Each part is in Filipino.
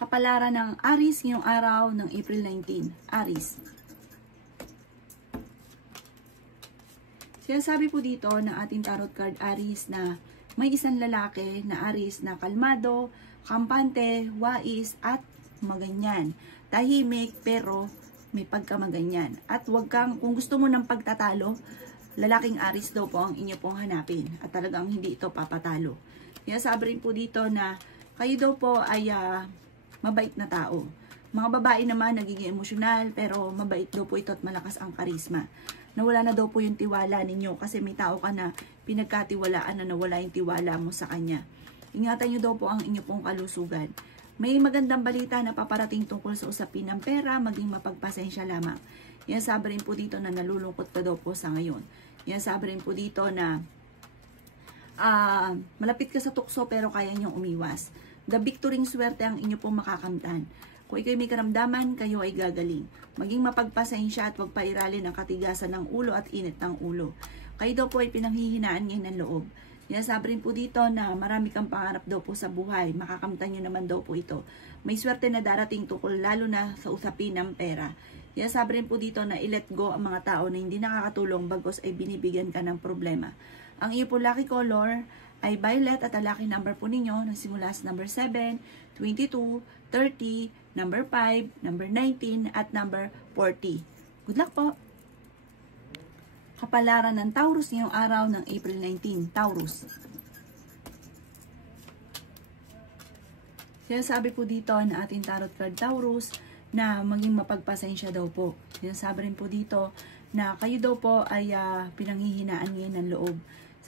Kapalaran ng Aries ngayong araw ng April 19. Aries. Sinasabi po dito ng ating tarot card Aries na may isang lalaki na Aries na kalmado, kampante, wais at maganyan. Tahimik pero may pagkamaganyan. At wag kang, kung gusto mo ng pagtatalo, lalaking Aries daw po ang inyo pong hanapin. At talagang hindi ito papatalo. Sinasabi rin po dito na kayo daw po ay mabait na tao. Mga babae naman nagiging emosyonal pero mabait daw po ito at malakas ang karisma. Nawala na daw po yung tiwala ninyo kasi may tao ka na pinagkatiwalaan na nawala yung tiwala mo sa kanya. Ingatan nyo daw po ang inyo pong kalusugan. May magandang balita na paparating tungkol sa usapin ng pera, maging mapagpasensya lamang. Yan sabi rin po dito na nalulungkot ka daw po sa ngayon. Yan sabi rin po dito na malapit ka sa tukso pero kaya nyong umiwas. The victory swerte ang inyo pong makakamtan. Kung ikaw may karamdaman, kayo ay gagaling. Maging mapagpasensya at huwag pairalin ang katigasan ng ulo at init ng ulo. Kayo daw po ay pinanghihinaan ngayon ng loob. Sinasabi rin po dito na marami kang pangarap daw po sa buhay. Makakamtan nyo naman daw po ito. May swerte na darating tungkol lalo na sa usapin ng pera. Sinasabi rin po dito na i-let go ang mga tao na hindi nakakatulong bagos ay binibigyan ka ng problema. Ang iyo po lucky color ay violet at ang lucky number po ninyo nagsimula sa number 7, 22, 30, number 5, number 19 at number 40. Good luck po! Kapalaran ng Taurus ngayong araw ng April 19. Taurus. Sinasabi po dito na ating tarot card Taurus na maging mapagpasensya daw po. Sinasabi rin po dito na kayo daw po ay pinanghihinaan ngayon ng loob.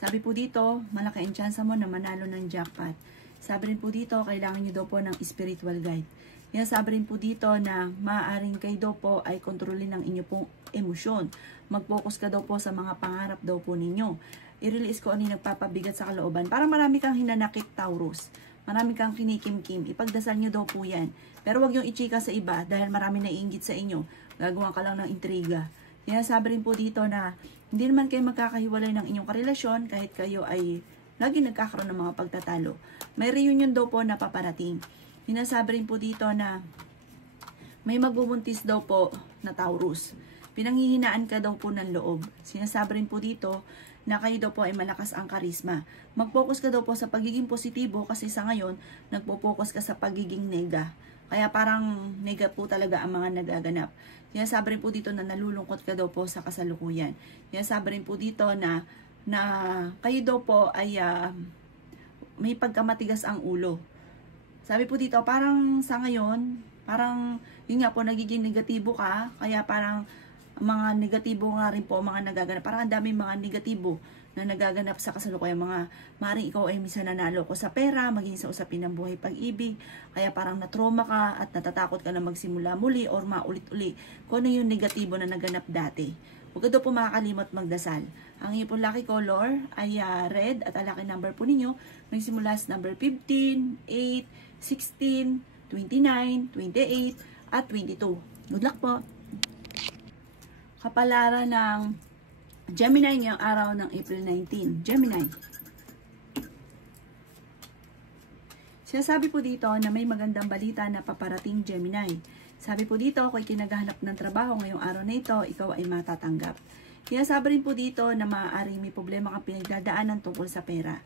Sabi po dito, malaki ang tsansa mo na manalo ng jackpot. Sabi rin po dito, kailangan nyo daw po ng spiritual guide. Yan, sabi rin po dito na maaaring kayo daw po ay kontrolin ng inyo pong emosyon. Mag-focus ka daw po sa mga pangarap daw po ninyo. I-release ko ano yung nagpapabigat sa kalooban. Parang marami kang hinanakit, Taurus. Marami kang kinikim-kim. Ipagdasal nyo daw po yan. Pero wag yung ichika sa iba dahil marami naiinggit sa inyo. Gagawa ka lang ng intriga. Yan, sabi rin po dito na hindi naman kayo magkakahiwalay ng inyong karelasyon kahit kayo ay lagi nagkakaroon ng mga pagtatalo. May reunion daw po na paparating. Sinasabi rin po dito na may magbubuntis daw po na Taurus. Pinanghihinaan ka daw po ng loob. Sinasabi rin po dito na kayo daw po ay malakas ang karisma. Mag-focus ka daw po sa pagiging positibo kasi sa ngayon, nagpo-focus ka sa pagiging nega. Kaya parang nega po talaga ang mga nagaganap. Sinasabi rin po dito na nalulungkot ka daw po sa kasalukuyan. Sinasabi rin po dito na kayo daw po ay may pagkamatigas ang ulo. Sabi po dito, parang sa ngayon, parang yun nga po, nagiging negatibo ka, kaya parang mga negatibo nga rin po mga nagaganap. Parang ang daming mga negatibo na nagaganap sa kasalukuyan. Maring ikaw ay minsan nanalo ko sa pera, maging sa usapin ng buhay pag-ibig, kaya parang na-trauma ka at natatakot ka na magsimula muli or maulit-uli kung ano yung negatibo na naganap dati. Huwag ka daw po makakalimot magdasal. Ang iyo pong lucky color ay red at ang lucky number po ninyo magsimula sa number 15, 8, 16, 29, 28, at 22. Good luck po! Kapalaran ng Gemini ngayong araw ng April 19. Gemini. Sinasabi po dito na may magandang balita na paparating Gemini. Sabi po dito, kung kinaghahanap ng trabaho ngayong araw na ito, ikaw ay matatanggap. Sinasabi rin po dito na maaaring may problema kang pinagdadaanan tungkol sa pera.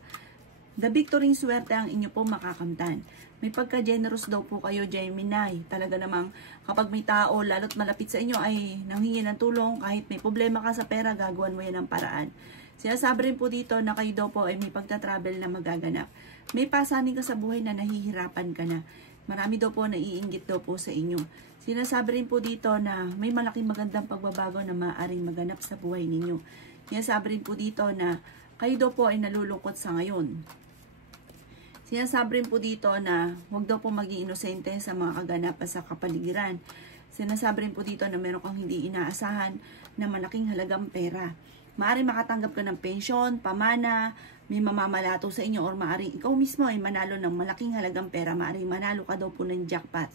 The victory swerte ang inyo po makakamtan. May pagka-generous daw po kayo, Gemini. Talaga namang kapag may tao, lalo't malapit sa inyo ay nanghingi ng tulong, kahit may problema ka sa pera, gagawan mo yan ng paraan. Sinasabi rin po dito na kayo daw po ay may pagta-travel na magaganap. May pasanin ka sa buhay na nahihirapan ka na. Marami daw po naiinggit daw po sa inyo. Sinasabi rin po dito na may malaking magandang pagbabago na maaaring maganap sa buhay ninyo. Sinasabi rin po dito na kayo daw po ay nalulungkot sa ngayon. Sinasabi rin po dito na huwag daw po maging inosente sa mga kaganapan sa kapaligiran. Sinasabi rin po dito na meron kang hindi inaasahan na malaking halagang pera. Maaaring makatanggap ka ng pensyon, pamana, may mamamalato sa inyo or maaaring ikaw mismo ay manalo ng malaking halagang pera, maaaring manalo ka daw po ng jackpot.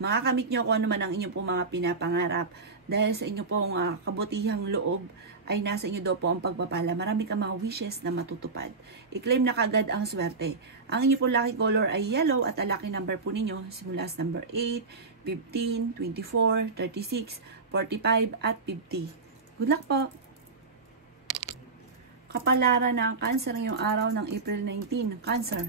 Makakamit nyo kung ano man ang inyong pong mga pinapangarap dahil sa inyong pong kabutihang loob ay nasa inyo daw po ang pagpapala. Marami kang mga wishes na matutupad. I-claim na kagad ang swerte. Ang inyong pong lucky color ay yellow at ang lucky number po ninyo simula sa number 8, 15, 24, 36, 45 at 50. Good luck po! Kapalaran ng Cancer ngayong araw ng April 19. Cancer.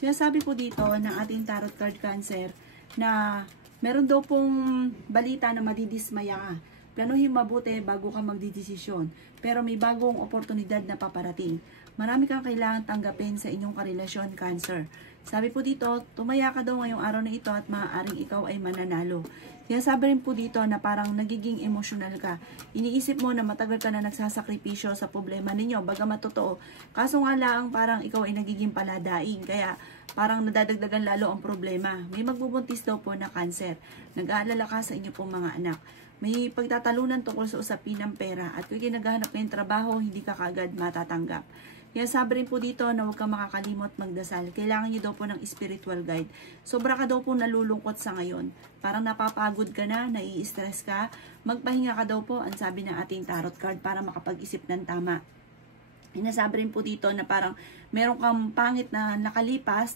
Sinasabi po dito ng ating tarot card Cancer na meron daw pong balita na madidismaya ka. Planuhin mabuti bago ka magdidesisyon. Pero may bagong oportunidad na paparating. Marami kang kailangan tanggapin sa inyong karelasyon, Cancer. Sabi po dito, tumaya ka daw ngayong araw na ito at maaaring ikaw ay mananalo. Kaya sabi rin po dito na parang nagiging emotional ka. Iniisip mo na matagal ka na nagsasakripisyo sa problema ninyo. Bagamat totoo. Kaso nga lang parang ikaw ay nagiging paladaing. Kaya parang nadadagdagan lalo ang problema. May magbubuntis daw po na Cancer. Nag-aalala ka sa inyo pong mga anak. May pagtatalunan tungkol sa usapin ng pera. At kung naghahanap ng trabaho, hindi ka kaagad matatanggap. Kaya sabi rin po dito na huwag kang makakalimot magdasal. Kailangan nyo daw po ng spiritual guide. Sobra ka daw po nalulungkot sa ngayon. Parang napapagod ka na, nai-stress ka. Magpahinga ka daw po, ang sabi ng ating tarot card para makapag-isip ng tama. Inasabi rin po dito na parang meron kang pangit na nakalipas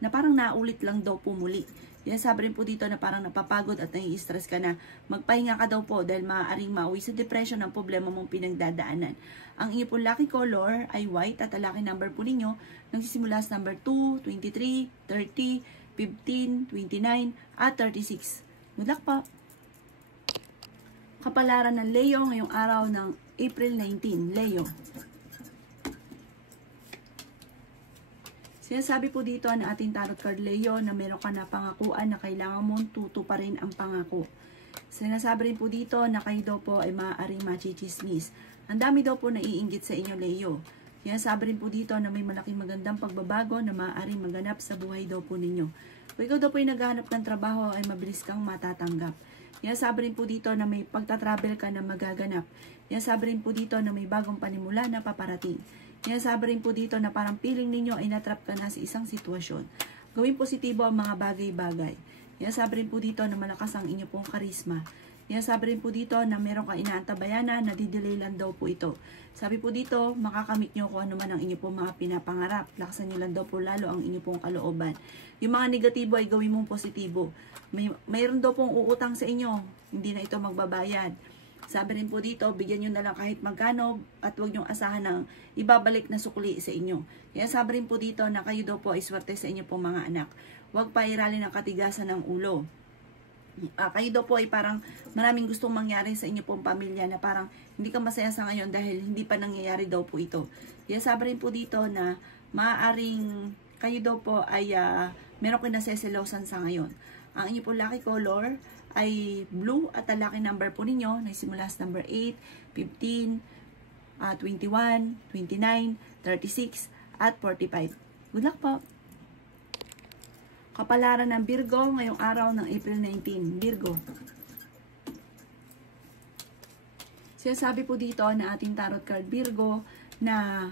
na parang naulit lang daw po muli. Yan sabi rin po dito na parang napapagod at nai-stress ka na. Magpahinga ka daw po dahil maaaring mauwi sa depression ang problema mong pinagdadaanan. Ang inyong pong lucky color ay white at ang lucky number po ninyo nagsisimula sa number 2, 23, 30, 15, 29 at 36. Good luck po! Kapalaran ng Leo ngayong araw ng April 19. Leo. Sinasabi po dito ng ating tarot card Leo na meron ka na pangakuan na kailangan mong tutuparin ang pangako. Sinasabi rin po dito na kayo daw po ay maaaring machichismis. Ang dami daw po naiinggit sa inyo Leo. Sinasabi rin po dito na may malaking magandang pagbabago na maaaring maganap sa buhay daw po ninyo. Kung ikaw daw po ay naghahanap ng trabaho ay mabilis kang matatanggap. Sinasabi rin po dito na may pagtatravel ka na magaganap. Sinasabi rin po dito na may bagong panimula na paparating. Sinasabi rin po dito na parang feeling ninyo ay natrap ka na sa isang sitwasyon. Gawin positibo ang mga bagay-bagay. Sinasabi rin po dito na malakas ang inyo pong karisma. Sinasabi rin po dito na meron kang inaantabayanan na didelay lang daw po ito. Sabi po dito, makakamit nyo kung ano man ang inyo pong mga pinapangarap. Laksan nyo lang daw po lalo ang inyo pong kalooban. Yung mga negatibo ay gawin mong positibo. Mayroon daw pong uutang sa inyo. Hindi na ito magbabayad. Sabi rin po dito, bigyan nyo na lang kahit magkano at huwag nyong asahan ng ibabalik na sukli sa inyo. Kaya sabi rin po dito na kayo daw po ay swerte sa inyo pong mga anak. Huwag pairalin ng katigasan ng ulo. Kayo daw po ay parang maraming gustong mangyari sa inyo pong pamilya na parang hindi ka masaya sa ngayon dahil hindi pa nangyayari daw po ito. Kaya sabi rin po dito na maaaring kayo daw po ay meron kayo naseselosan sa ngayon. Ang inyo po lucky color ay blue at ang lucky number po ninyo na simula sa number 8, 15, 21, 29, 36 at 45. Good luck po! Kapalaran ng Virgo ngayong araw ng April 19. Virgo. Sinasabi po dito na ating tarot card Virgo na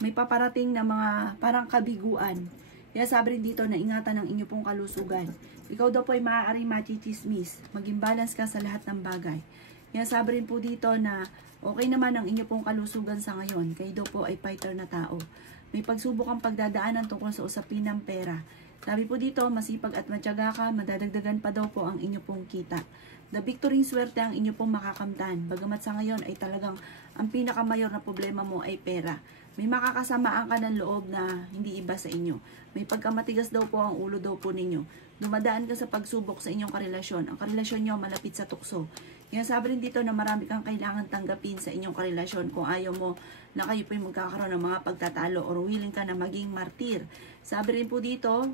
may paparating na mga parang kabiguan. Kaya sabi rin dito na ingatan ang inyo pong kalusugan. Ikaw daw po ay maaaring machichismis. Maging balance ka sa lahat ng bagay. Kaya sabi rin po dito na okay naman ang inyo pong kalusugan sa ngayon. Kayo daw po ay fighter na tao. May pagsubok ang pagdadaanan tungkol sa usapin ng pera. Sabi po dito, masipag at matyaga ka, madadagdagan pa daw po ang inyo pong kita. The victory swerte ang inyo pong makakamtan. Bagamat sa ngayon ay talagang ang pinakamayor na problema mo ay pera. May makakasamaan ka ng loob na hindi iba sa inyo. May pagkamatigas daw po ang ulo daw po ninyo. Dumadaan ka sa pagsubok sa inyong karelasyon. Ang karelasyon nyo malapit sa tukso. Kaya sabi rin dito na marami kang kailangan tanggapin sa inyong karelasyon kung ayaw mo na kayo po yung magkakaroon ng mga pagtatalo or willing ka na maging martir. Sabi rin po dito,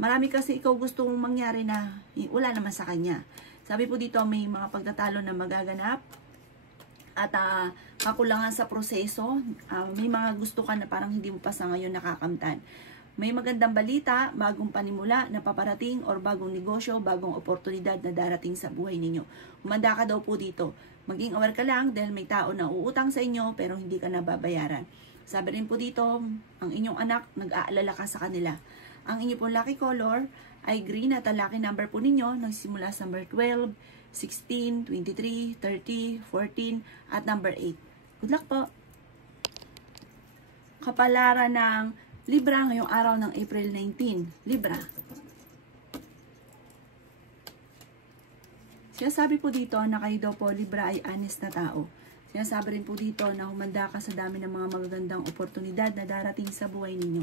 marami kasi ikaw gusto mong mangyari na wala naman sa kanya. Sabi po dito may mga pagtatalo na magaganap at kakulangan sa proseso. May mga gusto ka na parang hindi mo pa sa ngayon nakakamtan. May magandang balita, bagong panimula na paparating or bagong negosyo, bagong oportunidad na darating sa buhay ninyo. Humanda ka daw po dito. Maging aware ka lang dahil may tao na uutang sa inyo pero hindi ka nababayaran. Sabi rin po dito, ang inyong anak, nag-aalala ka sa kanila. Ang inyo pong lucky color ay green at ang lucky number po ninyo nagsimula sa number 12, 16, 23, 30, 14 at number 8. Good luck po! Kapalaran ng Libra ngayong araw ng April 19. Libra. Sinasabi po dito na kayo daw po, Libra, ay honest na tao. Sinasabi rin po dito na humanda ka sa dami ng mga magagandang oportunidad na darating sa buhay ninyo.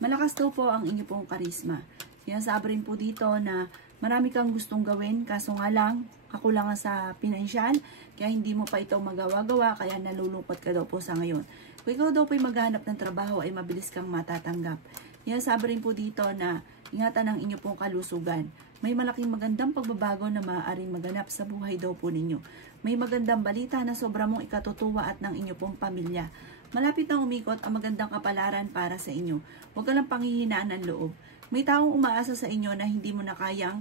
Malakas daw po ang inyo pong karisma. Sinasabi rin po dito na marami kang gustong gawin, kaso nga lang, kakulangan sa pinansyal, kaya hindi mo pa ito magawa-gawa, kaya nalulungkot ka daw po sa ngayon. Kung ikaw daw po'y maghanap ng trabaho ay mabilis kang matatanggap. Sinasabi rin po dito na ingatan ang inyo pong kalusugan. May malaking magandang pagbabago na maaaring maganap sa buhay daw po ninyo. May magandang balita na sobra mong ikatutuwa at ng inyo pong pamilya. Malapit na umikot ang magandang kapalaran para sa inyo. Huwag ka lang panghihinaan ng loob. May taong umaasa sa inyo na hindi mo na kayang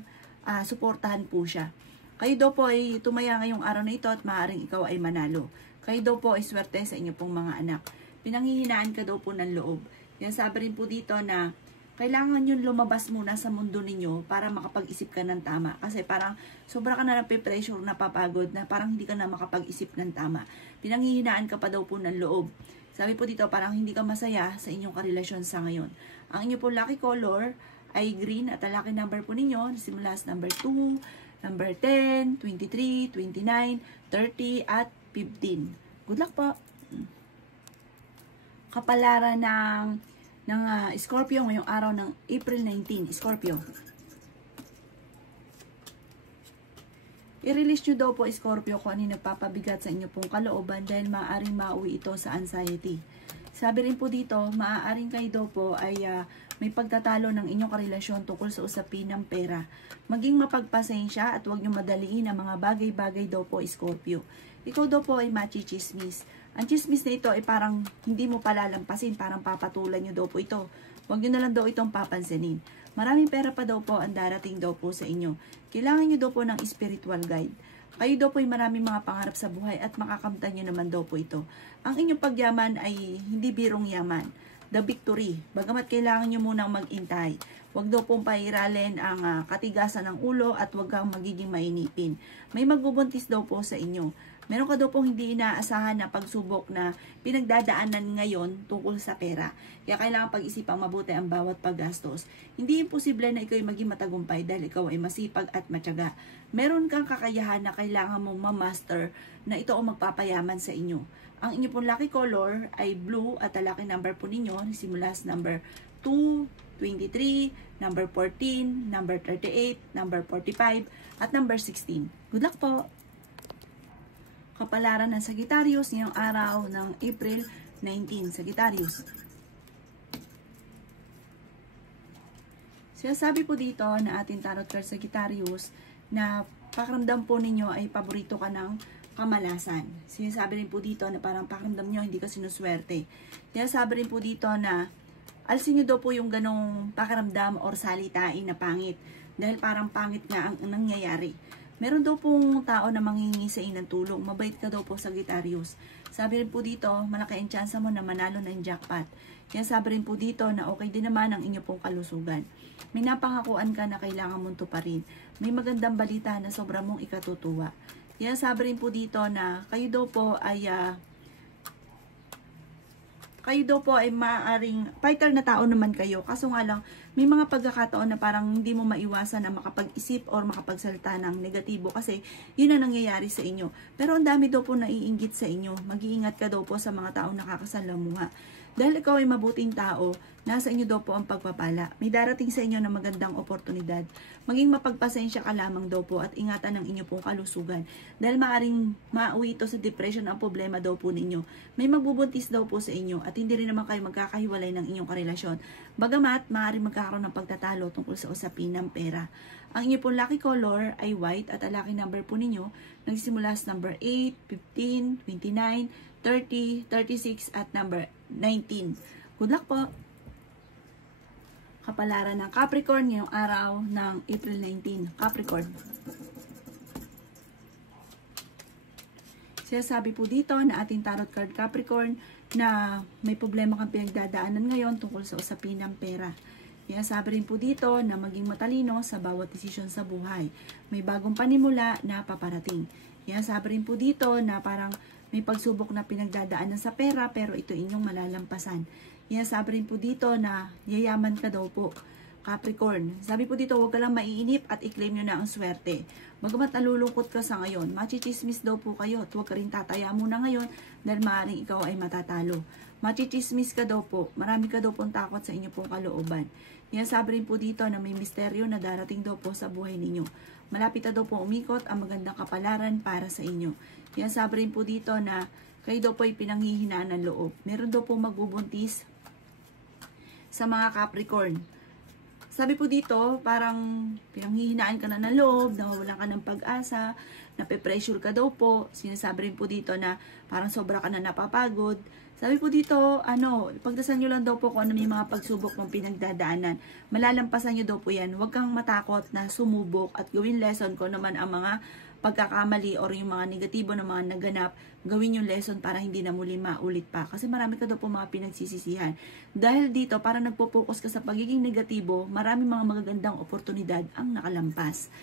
suportahan po siya. Kayo daw po ay tumaya ngayong araw na ito at maaaring ikaw ay manalo. Kayo daw po ay swerte sa inyo pong mga anak. Pinanghihinaan ka daw po ng loob. Yan sabi rin po dito na kailangan yun lumabas muna sa mundo ninyo para makapag-isip ka ng tama. Kasi parang sobra ka na nape-pressure, napapagod na parang hindi ka na makapag-isip ng tama. Pinanghihinaan ka pa daw po ng loob. Sabi po dito parang hindi ka masaya sa inyong karelasyon sa ngayon. Ang inyo po lucky color ay green at ang lucky number po ninyo simula sa number 2, number 10, 23, 29, 30 at 15. Good luck po! Kapalaran ng Scorpio ngayong araw ng April 19. Scorpio. I-release nyo daw po, Scorpio, kung ano nagpapabigat sa inyo pong kalooban dahil maaaring mauwi ito sa anxiety. Sabi rin po dito, maaaring kayo daw po ay may pagtatalo ng inyong karelasyon tungkol sa usapin ng pera. Maging mapagpasensya at huwag nyo madaliin ang mga bagay-bagay daw po, Scorpio. Ikaw daw po ay machi-chismis. Ang chismis na ito ay parang hindi mo palalampasin, parang papatulan nyo daw po ito. Huwag nyo na lang daw itong papansinin. Maraming pera pa daw po ang darating daw po sa inyo. Kailangan nyo daw po ng spiritual guide. Kayo daw po ay maraming mga pangarap sa buhay at makakamtan nyo naman daw po ito. Ang inyong pagyaman ay hindi birong yaman. The victory. Bagamat kailangan nyo munang mag-intay. Huwag daw pong pairalin ang katigasan ng ulo at huwag kang magiging mainipin. May magbubuntis daw po sa inyo. Meron ka daw pong hindi inaasahan na pagsubok na pinagdadaanan ngayon tungkol sa pera. Kaya kailangan pag-isipang mabuti ang bawat paggastos. Hindi imposible na ikaw ay maging matagumpay dahil ikaw ay masipag at matyaga. Meron kang kakayahan na kailangan mong ma-master na ito ang magpapayaman sa inyo. Ang inyo pong lucky color ay blue at ang lucky number po ninyo simula sa number 2, 23, number 14, number 38, number 45, at number 16. Good luck po! Kapalaran ng Sagittarius ngayong araw ng April 19. Sagittarius. Sinasabi po dito na ating tarot card Sagittarius na pakiramdam po ninyo ay paborito ka ng kamalasan. Sinasabi rin po dito na parang pakiramdam nyo hindi ka sinuswerte. Sinasabi rin po dito na alsin nyo daw po yung ganong pakiramdam or salitain na pangit. Dahil parang pangit nga ang nangyayari. Meron daw pong tao na manghihingi sa inyo ng tulong. Mabait ka daw po, Sagittarius. Sabi rin po dito, malaki ang tsansa mo na manalo ng jackpot. Kaya sabi rin po dito na okay din naman ang inyo pong kalusugan. May napangakuan ka na kailangan mong tuparin. May magandang balita na sobra mong ikatutuwa. Kaya sabi rin po dito na kayo daw po ay maaaring fighter na tao naman kayo. Kaso nga lang, may mga pagkakataon na parang hindi mo maiwasan na makapag-isip or makapagsalita ng negatibo kasi yun ang nangyayari sa inyo. Pero ang dami daw po naiinggit sa inyo. Mag-iingat ka daw po sa mga taong nakakasalamuha. Dahil ikaw ay mabuting tao, nasa inyo daw po ang pagpapala. May darating sa inyo na magandang oportunidad. Maging mapagpasensya ka lamang daw po at ingatan ang inyo pong kalusugan. Dahil maaring mauwi ito sa depression ang problema daw po ninyo. May magbubuntis daw po sa inyo at hindi rin naman kayo magkakahiwalay ng inyong karelasyon. Bagamat, maaring magkakaroon ng pagtatalo tungkol sa usapin ng pera. Ang inyo pong lucky color ay white at ang lucky number po ninyo nagsimula sa number 8, 15, 29, 30, 36 at number 19. Good luck po! Kapalaran ng Capricorn ngayong araw ng April 19. Capricorn. Sinasabi po dito na ating tarot card Capricorn na may problema kang pinagdadaanan ngayon tungkol sa usapin ng pera. Sinasabi rin po dito na maging matalino sa bawat desisyon sa buhay. May bagong panimula na paparating. Sinasabi rin po dito na parang may pagsubok na pinagdadaanan sa pera pero ito inyong malalampasan. Sinasabi rin po dito na yayaman ka daw po. Capricorn. Sabi po dito, huwag ka lang maiinip at i-claim nyo na ang swerte. Bagamat nalulungkot ka sa ngayon, machichismis daw po kayo at huwag ka rin tataya muna ngayon dahil maaaring ikaw ay matatalo. Machichismis ka daw po. Marami ka daw pong takot sa inyo pong kalooban. Sabi rin po dito na may misteryo na darating daw po sa buhay ninyo. Malapit na daw po umikot ang magandang kapalaran para sa inyo. Sabi rin po dito na kayo daw po ay pinanghihinaan ng loob. Meron daw po magbubuntis sa mga Capricorn. Sabi po dito, parang pinanghihinaan ka na ng loob, nawawalan ka ng pag-asa, nape-pressure ka daw po. Sinasabi rin po dito na parang sobra ka na napapagod. Sabi po dito, pagdasan nyo lang daw po kung ano may mga pagsubok mong pinagdadaanan. Malalampasan nyo daw po yan. Huwag kang matakot na sumubok at gawin lesson ko naman ang mga pagkakamali or yung mga negatibo na mga naganap, gawin yung lesson para hindi na muli maulit pa. Kasi marami ka daw po mga pinagsisisihan. Dahil dito, para nagpo-focus ka sa pagiging negatibo, marami mga magagandang oportunidad ang nakalampas.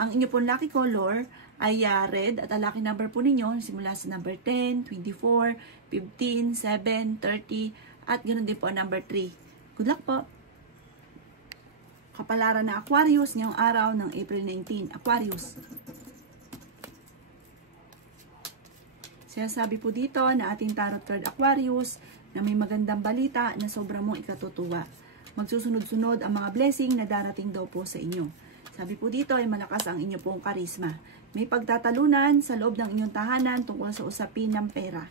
Ang inyo pong lucky color ay red at ang lucky number po ninyo simula sa number 10, 24, 15, 7, 30 at ganoon din po ang number 3. Good luck po! Kapalaran na Aquarius ngayong araw ng April 19. Aquarius. Sinasabi po dito na ating tarot card Aquarius na may magandang balita na sobra mong ikatutuwa. Magsusunod-sunod ang mga blessing na darating daw po sa inyo. Sabi po dito ay malakas ang inyo pong karisma. May pagtatalunan sa loob ng inyong tahanan tungkol sa usapin ng pera.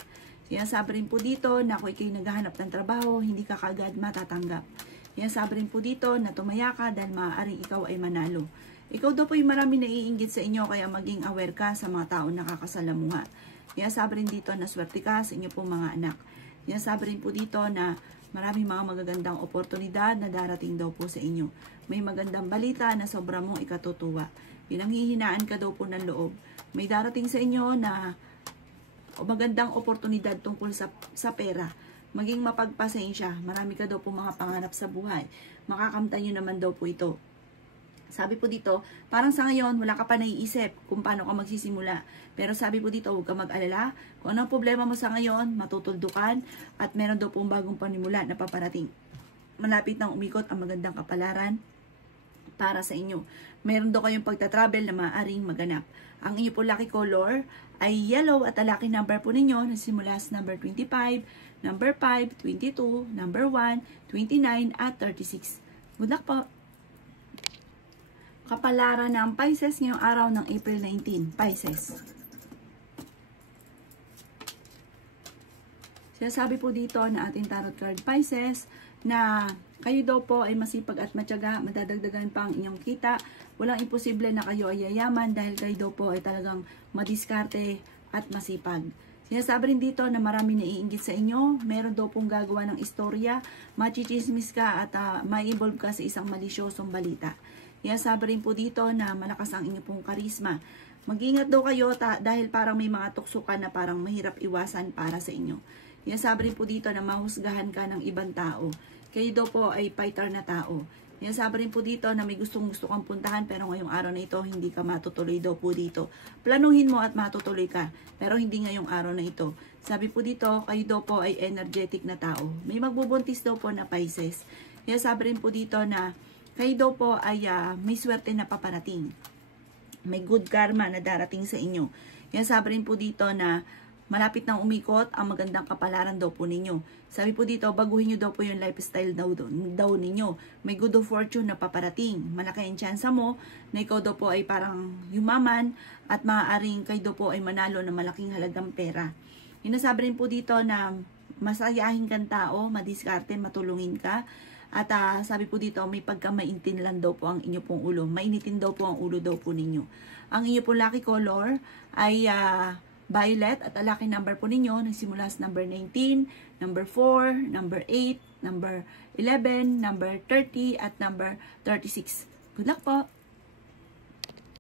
Sinasabi rin po dito na kung ikaw'y naghahanap ng trabaho, hindi ka kaagad matatanggap. Sinasabi rin po dito na tumaya ka dahil maaaring ikaw ay manalo. Ikaw daw po ay marami naiinggit sa inyo kaya maging aware ka sa mga taong nakakasalamuha. Sinasabi rin dito na swerte ka sa inyo pong mga anak. Sinasabi rin po dito na maraming mga magagandang oportunidad na darating daw po sa inyo. May magandang balita na sobra mong ikatutuwa. Pinanghihinaan ka daw po ng loob. May darating sa inyo na magandang oportunidad tungkol sa pera. Maging mapagpasensya. Marami ka daw po mga pangarap sa buhay. Makakamtan nyo naman daw po ito. Sabi po dito, parang sa ngayon, wala ka pa naiisip kung paano ka magsisimula. Pero sabi po dito, huwag ka mag-alala. Kung ano ang problema mo sa ngayon, matutuldukan at meron daw pong bagong panimula na paparating. Malapit nang umikot ang magandang kapalaran para sa inyo. Meron daw kayong pagta-travel na maaaring maganap. Ang inyo po lucky color ay yellow at ang lucky number po ninyo na simula sa number 25, number 5, 22, number 1, 29 at 36. Good luck po! Kapalaran ng Pisces ngayong araw ng April 19. Pisces. Sinasabi po dito na ating tarot card Pisces na kayo daw po ay masipag at matyaga, madadagdagan pa ang inyong kita. Walang imposible na kayo ay yayaman dahil kayo daw po ay talagang madiskarte at masipag. Sinasabi rin dito na marami naiinggit sa inyo, meron daw pong gagawa ng istorya, machichismis ka at ma-involve ka sa isang malisyosong balita. Sinasabi rin po dito na malakas ang inyo pong karisma. Mag-ingat daw kayo dahil parang may mga tuksukan na parang mahirap iwasan para sa inyo. Sinasabi rin po dito na mahusgahan ka ng ibang tao. Kayo daw po ay fighter na tao. Sinasabi rin po dito na may gusto kang puntahan pero ngayong araw na ito hindi ka matutuloy daw po dito. Planuhin mo at matutuloy ka pero hindi ngayong araw na ito. Sabi po dito, kayo daw po ay energetic na tao. May magbubuntis daw po na Pisces. Sinasabi rin po dito na kayo daw po ay may swerte na paparating. May good karma na darating sa inyo. Sinasabi rin po dito na malapit nang umikot ang magandang kapalaran daw po ninyo. Sabi po dito, baguhin nyo daw po yung lifestyle daw ninyo. May good of fortune na paparating. Malaki ang tsansa mo na ikaw daw po ay parang yumaman at maaaring kayo daw po ay manalo ng malaking halagang pera. Sinasabi rin po dito na masayahin kang tao, madiskarte, matulungin ka. At sabi po dito, may pagkamaintin lang daw po ang inyo pong ulo. Mainitin daw po ang ulo daw po ninyo. Ang inyo pong lucky color ay Violet, at ang lucky number po ninyo nagsimula sa number 19, number 4, number 8, number 11, number 30, at number 36. Good luck po!